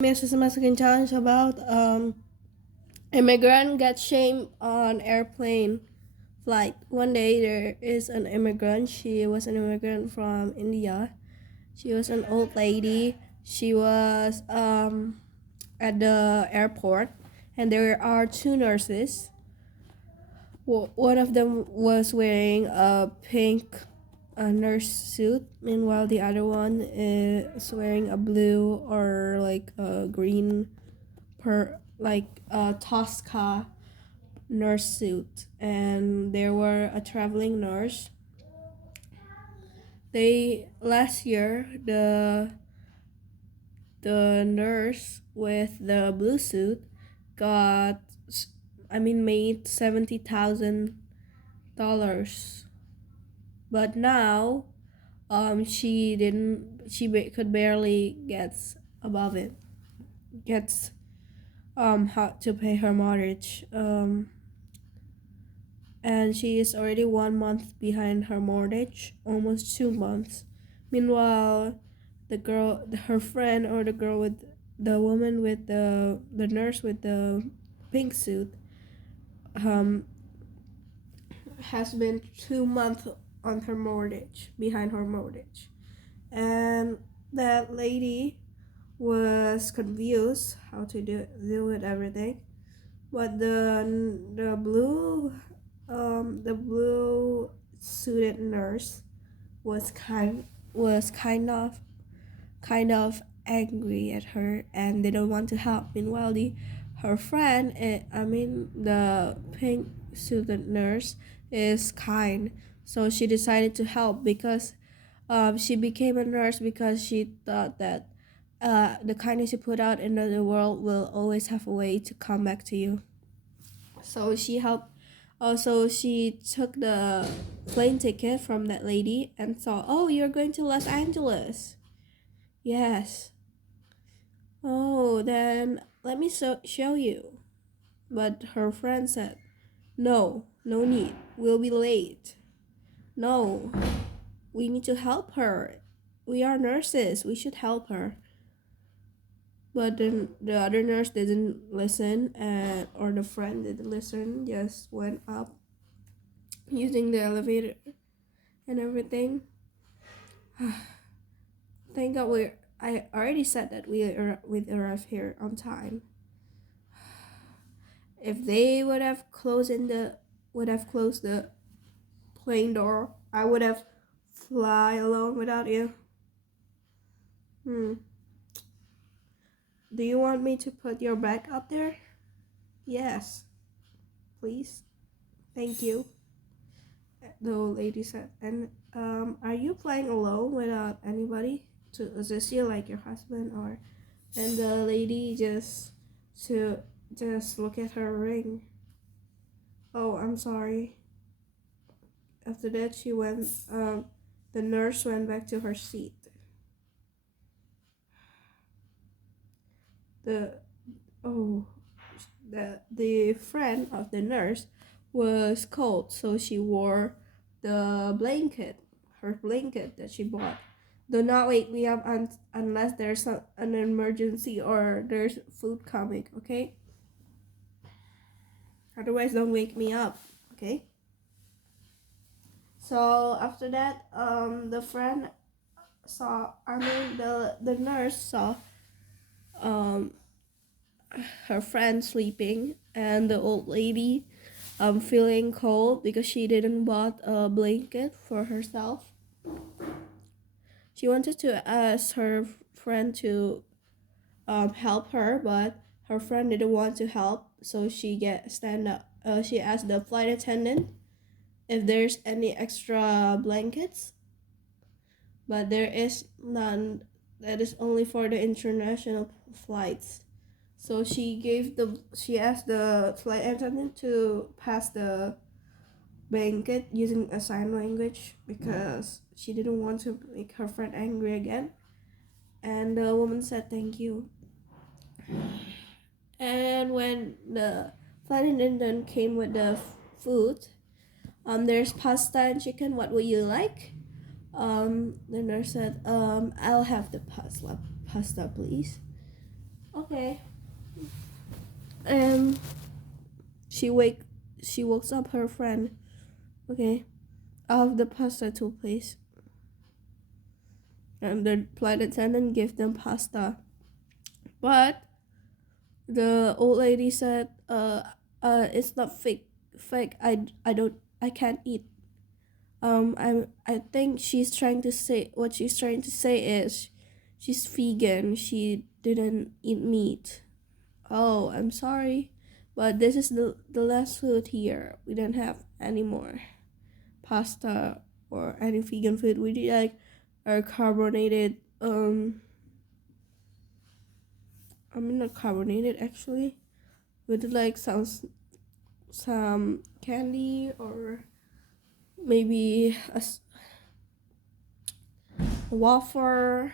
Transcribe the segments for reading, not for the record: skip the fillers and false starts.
This is a second challenge about immigrant gets shamed on airplane flight. One day there is an immigrant. She was an immigrant from India. She was an old lady. She was at the airport, and there are two nurses. One of them was wearing a pink nurse suit, meanwhile the other one is wearing a blue or like a green like a Tosca nurse suit, and there were a traveling nurse. They last year the nurse with the blue suit got made $70,000, but now could barely gets above it, gets how to pay her mortgage, and she is already 1 month behind her mortgage, almost 2 months. Meanwhile, her friend, or the woman with the nurse with the pink suit, um, has been 2 months on her mortgage, behind her mortgage, and that lady was confused how to deal with everything. But the blue suited nurse was kind of angry at her and didn't want to help. Meanwhile, her friend, the pink suited nurse, is kind, so she decided to help because she became a nurse because she thought that the kindness you put out into the world will always have a way to come back to you. So she helped. Also, she took the plane ticket from that lady and saw, oh, you're going to Los Angeles. Yes. Oh, then let me show you. But her friend said, no, no need. We'll be late. No, we need to help her. We are nurses. We should help her. But then the other nurse didn't listen, or the friend didn't listen, just went up using the elevator and everything. Thank God I already said that we'd arrive here on time. If they would have closed the plane door, I would have fly alone without you. Do you want me to put your bag up there? Yes, please. Thank you. The old lady said. And are you flying alone without anybody to assist you, like your husband or? And the lady just look at her ring. Oh, I'm sorry. After that, the nurse went back to her seat. The oh, the friend of the nurse was cold, so she wore her blanket that she bought. Do not wake me up unless there's an emergency or there's food coming, okay? Otherwise, don't wake me up, okay? So after that, the friend saw, the nurse saw um, her friend sleeping, and the old lady feeling cold because she didn't bought a blanket for herself. She wanted to ask her friend to help her, but her friend didn't want to help, so stand up. She asked the flight attendant if there's any extra blankets, but there is none. That is only for the international flights. So she asked the flight attendant to pass the blanket using a sign language because she didn't want to make her friend angry again. And the woman said thank you. And when the flight attendant came with the food, there's pasta and chicken. What would you like? The nurse said, I'll have the pasta, please. Okay. And she wake she wakes up her friend. Okay. Of the pasta too, please. And the flight attendant gave them pasta. But the old lady said, it's not fake. I can't eat. I think she's trying to say what she's trying to say is she's vegan. She didn't eat meat. Oh, I'm sorry, but this is the last food here. We don't have any more pasta or any vegan food. We do like our carbonated I mean not carbonated actually. We do like some candy or maybe a waffle.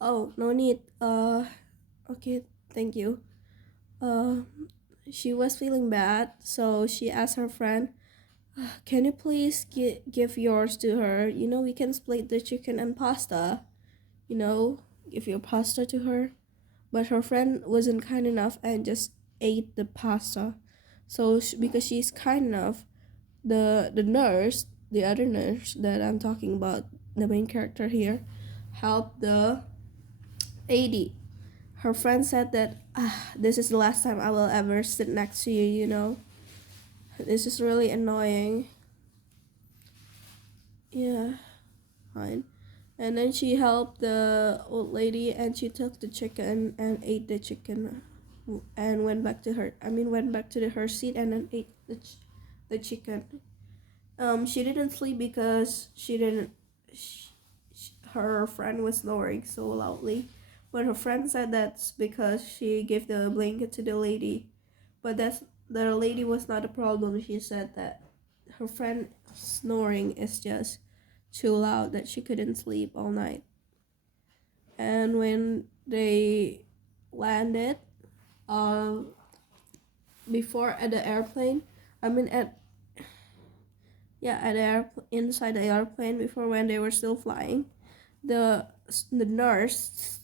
Oh, no need. Okay, thank you. Uh, she was feeling bad, so she asked her friend, "Can you please give yours to her? You know, we can split the chicken and pasta. You know, give your pasta to her." But her friend wasn't kind enough and just ate the pasta. So because she's kind enough, the nurse, the other nurse that I'm talking about, the main character here, helped the AD. Her friend said that, this is the last time I will ever sit next to you, you know. This is really annoying. Yeah, fine. And then she helped the old lady and she took the chicken and ate the chicken and went back to her seat and then ate the chicken. She didn't sleep because she didn't. Her friend was snoring so loudly, but her friend said that's because she gave the blanket to the lady. But the lady was not a problem. She said that her friend snoring is just too loud that she couldn't sleep all night. And when they landed, um, before at the airplane, I mean at yeah at inside the airplane before when they were still flying, the nurse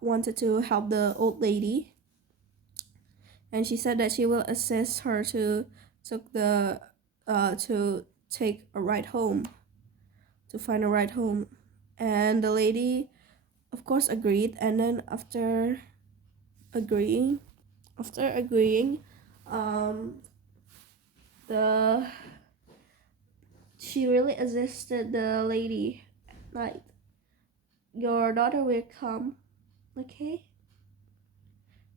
wanted to help the old lady, and she said that she will assist her to take a ride home, to find a ride home, and the lady of course agreed. And then agreeing after agreeing, um, the she really assisted the lady, like, your daughter will come, okay?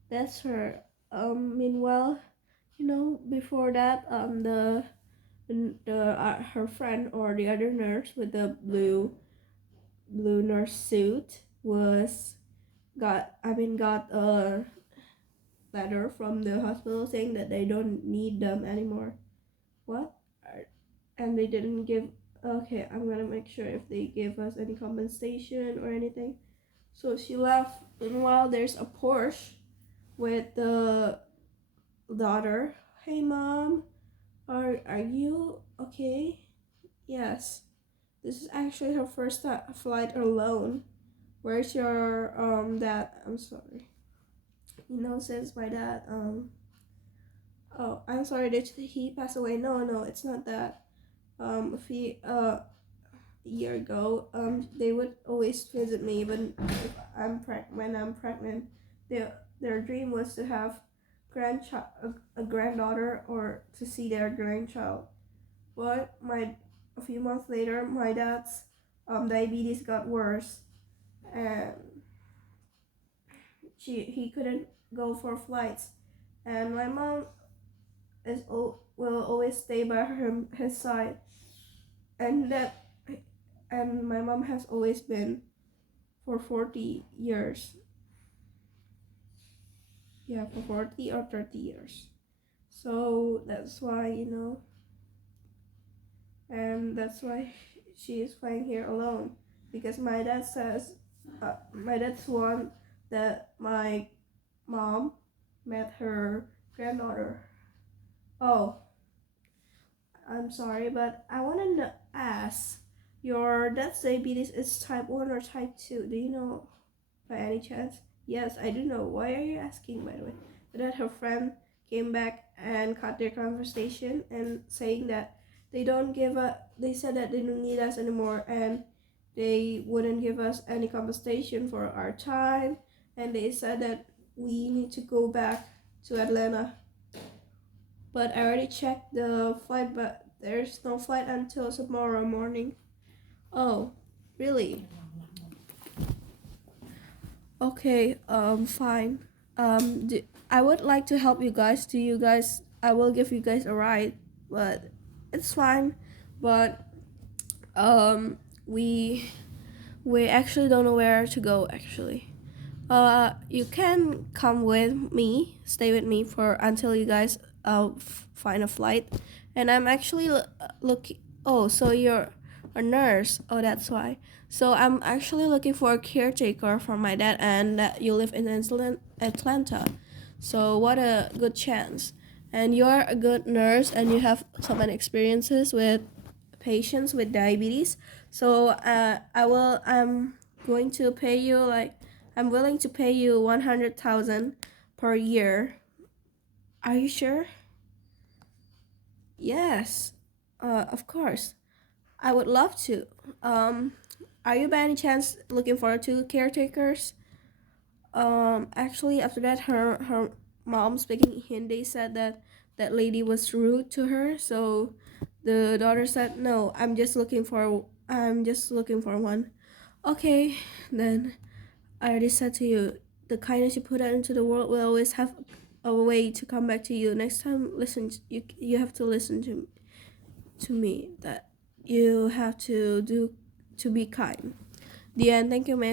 That's her. Meanwhile, you know, before that, her friend or the other nurse with the blue nurse suit got a letter from the hospital saying that they don't need them anymore. What? And they didn't give. Okay, I'm gonna make sure if they give us any compensation or anything. So she left. Meanwhile, there's a Porsche with the daughter. Hey mom, are you okay? Yes. This is actually her first flight alone. Where's your dad? I'm sorry. You know, since my dad oh, I'm sorry, did he pass away? No, it's not that. A few year ago, they would always visit me when I'm pregnant. Their dream was to have a granddaughter or to see their grandchild. But a few months later, my dad's diabetes got worse, and he couldn't go for flights, and my mom will always stay by his side, and that and my mom has always been for 40 years. Yeah, for 40 or 30 years. So that's why, and that's why she is flying here alone. Because my dad's one that my mom met her granddaughter. Oh, I'm sorry, but I want to ask, your dad's diabetes is type 1 or type 2? Do you know by any chance? Yes, I do know. Why are you asking, by the way? That her friend came back and cut their conversation and saying that they don't give a. They said that they don't need us anymore and they wouldn't give us any compensation for our time, and they said that we need to go back to Atlanta. But I already checked the flight, but there's no flight until tomorrow morning. Oh, really? Okay, fine. I would like to help you guys. Do you guys? I will give you guys a ride, but it's fine. But um, we we actually don't know where to go. Actually, you can come with me, stay with me for until you guys find a flight, and I'm actually looking. Oh, so you're a nurse. Oh, that's why. So I'm actually looking for a caretaker for my dad, and you live in Atlanta. So what a good chance. And you're a good nurse, and you have so many experiences with patients with diabetes. So I'm going to pay you like I'm willing to pay you 100,000 per year. Are you sure? Yes. Of course. I would love to. Um, are you by any chance looking for two caretakers? Actually, after that, her mom speaking Hindi said that that lady was rude to her. So the daughter said, "No, I'm just looking for one." Okay, then I already said to you, the kindness you put out into the world will always have a way to come back to you. Next time, you have to listen to me that you have to do to be kind. The end. Thank you, Miss.